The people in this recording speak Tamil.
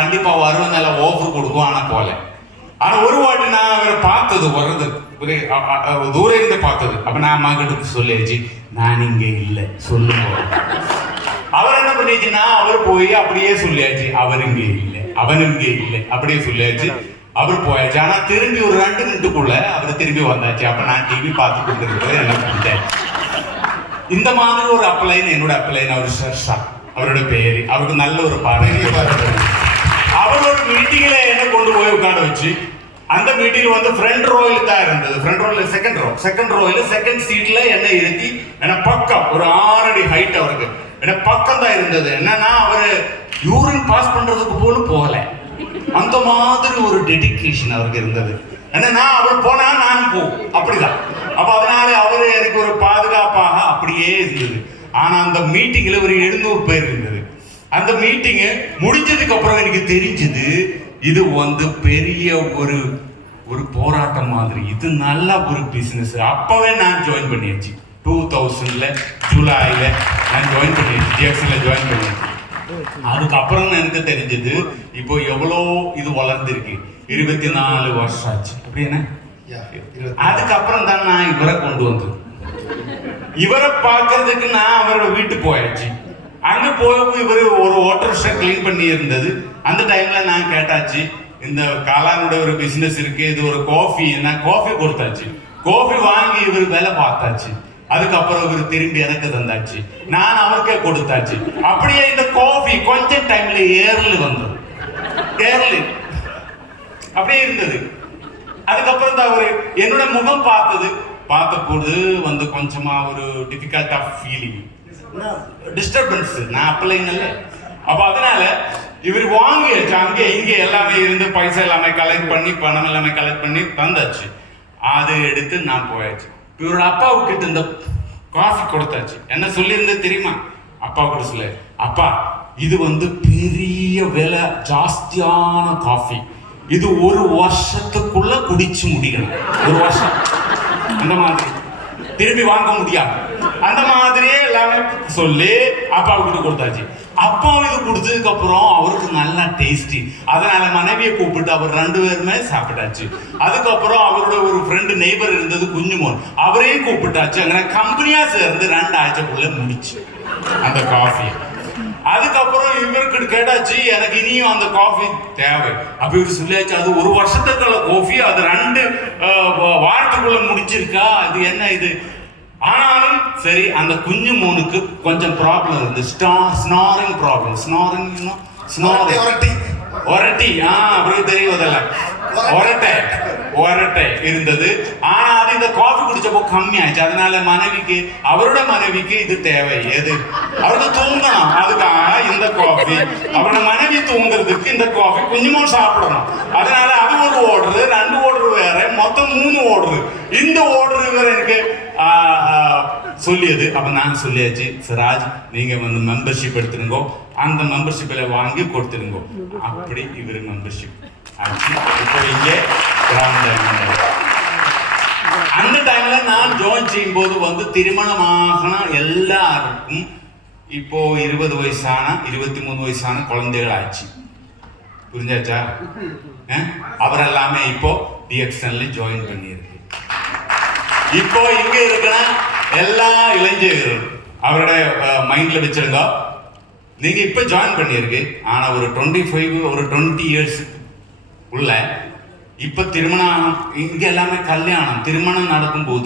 கண்டிப்பா வருவேன், நல்ல ஆஃபர் கொடுக்கும். ஆனா போல. ஆனா ஒரு வாட்டி நான் அவரை பார்த்தது வர்றது தூரம் இருந்து பார்த்தது. அப்ப நான் அம்மா கிட்ட சொல்லியாச்சு, நான் இங்க இல்லை சொல்லுங்க. அவர் என்ன பண்ணிச்சுன்னா அவர் போய் அப்படியே சொல்லியாச்சு, அவர் இங்கே இல்லை, அவன் இங்கே இல்லை, அப்படியே சொல்லியாச்சு. அவர் போயாச்சு. ஆனா திரும்பி ஒரு 2 மினிட்டுக்குள்ள அவர் திரும்பி வந்தாச்சு. அப்ப நான் டிவி பார்த்து கொண்டிருக்கிறது எனக்கு பிடிச்சாச்சு. இந்த மாதிரி ஒரு அப்ளைன், என்னோட அப்ளைன் அவர் ஷர்ஷா, அவரோட பேரு. அவருக்கு நல்ல ஒரு பாடம். அவர் ஒரு மீட்டிங்ல என்ன கொண்டு போய் உட்காந்து வச்சு, அந்த மீட்டிங் வந்து ஃப்ரண்ட் ரோயில் தான் இருந்தது. ஃப்ரண்ட் ரோல செகண்ட் ரோயில செகண்ட் சீட்ல என்ன இருத்தி என்ன பக்கம் ஒரு 6 அடி ஹைட் அவருக்கு என்ன பக்கம் தான் இருந்தது. என்னன்னா அவரு யூரின் பாஸ் பண்றதுக்கு போலும் போகல. அந்த மாதிரி ஒரு டெடிகேஷன் அவருக்கு இருந்தது. என்னன்னா அவர் போனா நான் போ அப்படிதான். அப்ப அதனால அவரு எனக்கு ஒரு பாதுகாப்பாக அப்படியே இருந்தது. ஆனா அந்த மீட்டிங்ல ஒரு 700 பேர் இருந்தது. அந்த மீட்டிங் முடிஞ்சதுக்கு அப்புறம் எனக்கு தெரிஞ்சது இது வந்து பெரிய ஒரு போராட்டம் மாதிரி. இது நல்ல ஒரு பிசினஸ். அப்பவே நான் ஜாயின் பண்ணியாச்சு. 2000ல ஜூலைல நான் ஜாயின் பண்ணியாச்சு, ஜிஎக்ஸ்ல ஜாயின் பண்ணியாச்சு. அதுக்கப்புறம் எனக்கு தெரிஞ்சது இப்போ எவ்வளோ இது வளர்ந்துருக்கு. 24 வருஷம் ஆச்சு. அப்படி என்ன? அதுக்கப்புறம் தான் நான் இவரை கொண்டு வந்தது. இவரை பார்க்கறதுக்கு நான் அவரோட வீட்டுக்கு போயாச்சு. அங்க போய் இவர் ஒரு வாட்டர் ஷெட் கிளீன் பண்ணி இருந்தது. அந்த டைம்ல நான் கேட்டாச்சு, இந்த காளானுடைய ஒரு பிசினஸ் இருக்கு, இது ஒரு காஃபி, என்ன காஃபி கொடுத்தாச்சு. காஃபி வாங்கி இவர் வேலை பார்த்தாச்சு. அதுக்கப்புறம் இவர் திரும்பி எனக்கு தந்தாச்சு, நான் அவருக்கே கொடுத்தாச்சு. அப்படியே இந்த காஃபி கொஞ்சம் டைம்ல ஏர்ல வந்தது, ஏர்ல அப்படியே இருந்தது. அதுக்கப்புறம் தான் அவரு என்னோட முகம் பார்த்த போது வந்து கொஞ்சமா ஒரு டிஃபிகல்ட் ஆஃப் ஃபீலிங், டிஸ்டர்பன்ஸ். நான் அப்ளைன்ல. அப்ப அதனால இவர் வாங்கியாச்சு. அங்கே இங்கே எல்லாமே இருந்து பைசா எல்லாமே கலெக்ட் பண்ணி, பணம் எல்லாமே கலெக்ட் பண்ணி தந்தாச்சு. அதை எடுத்து நான் போயாச்சு. இவரோட அப்பாவுக்கிட்ட இந்த காஃபி கொடுத்தாச்சு. என்ன சொல்லியிருந்தது தெரியுமா? அப்பா கூட சொல்ல, அப்பா இது வந்து பெரிய விலை ஜாஸ்தியான காஃபி, இது 1 வருஷத்துக்குள்ள குடிச்சு முடிக்கணும். 1 வருஷம் அந்த மாதிரி திரும்பி வாங்க முடியாது. அந்த மாதிரியே எல்லாமே சொல்லி அப்பாவுக்கிட்ட கொடுத்தாச்சு. அப்பா இது கொடுத்ததுக்கு அப்புறம் அவருக்கு நல்லா டேஸ்டி. அதனால மனைவியை கூப்பிட்டு அவர் 2 பேருமே சாப்பிட்டாச்சு. அதுக்கப்புறம் அவரோட ஒரு ஃப்ரெண்டு நெய்பர் இருந்தது குஞ்சுமோன், அவரையும் கூப்பிட்டாச்சு. அங்கே கம்பெனியா சேர்ந்து 2 ஆഴ്ചக்குள்ள முடிச்சு அந்த காஃபி. அதுக்கப்புறம் இவருக்கு கேட்டாச்சு, எனக்கு இனியும் அந்த காஃபி தேவை. அப்ப இவர் சொல்லியாச்சு, அது 1 வருஷத்துக்குள்ள காஃபி, அது 2 வாரத்துக்குள்ள முடிச்சிருக்கா, அது என்ன இது? ஆனாலும் சரி, அந்த குஞ்சு மோனுக்கு கொஞ்சம் ப்ராப்ளம் இருந்து, ஸ்னாரிங் ப்ராப்ளம். ஒரட்டி அப்படி தெரியுவதில்ல, ஒரட்டை இருந்தது. ஆனா அது இந்த காஃபி குடிச்சப்போ கம்மி ஆயிடுச்சு. அதனால அவரோட மனைவிக்கு இது தேவை. எது? அவருக்கு தூங்கணும், அதுக்காக இந்த காஃபி. அவரோட மனைவி தூங்குறதுக்கு இந்த காஃபி கொஞ்சமும் சாப்பிடணும். அதனால அது ஒரு ஆர்டரு, 2 ஆர்டர் வேற, மொத்தம் 3 ஆர்டரு. இந்த ஆர்டர் வேற எனக்கு சொல்லியது. அப்ப நான் சொல்லியாச்சு, சிராஜ் நீங்க வந்து மெம்பர்ஷிப் எடுத்துருங்கோ, அந்த மெம்பர்ஷிப்ல வாங்கி கொடுத்துருங்க. அப்படி இவர் மெம்பர்ஷிப் ஆச்சு. இப்போ இங்கே அந்த டைம்ல நான் ஜாயின் செய்யும் போது வந்து திருமணமான எல்லாருக்கும் இப்போ 20 வயசான 23 வயசான குழந்தைகள் ஆச்சு. புரிஞ்சாச்சா? அவர் எல்லாமே இப்போ டிஎக்ஸ்என்ல ஜாயின் பண்ணியிருக்கு. இப்போ இங்க இருக்கிற எல்லா இளைஞர்களும் அவரோட மைண்ட்ல வச்சிருங்க, நீங்க இப்ப ஜாயின் பண்ணியிருக்கு. ஆனா ஒரு 20 இயர்ஸ் உள்ள இப்ப திருமணம், இங்க எல்லாமே கல்யாணம் திருமணம் நடக்கும் போது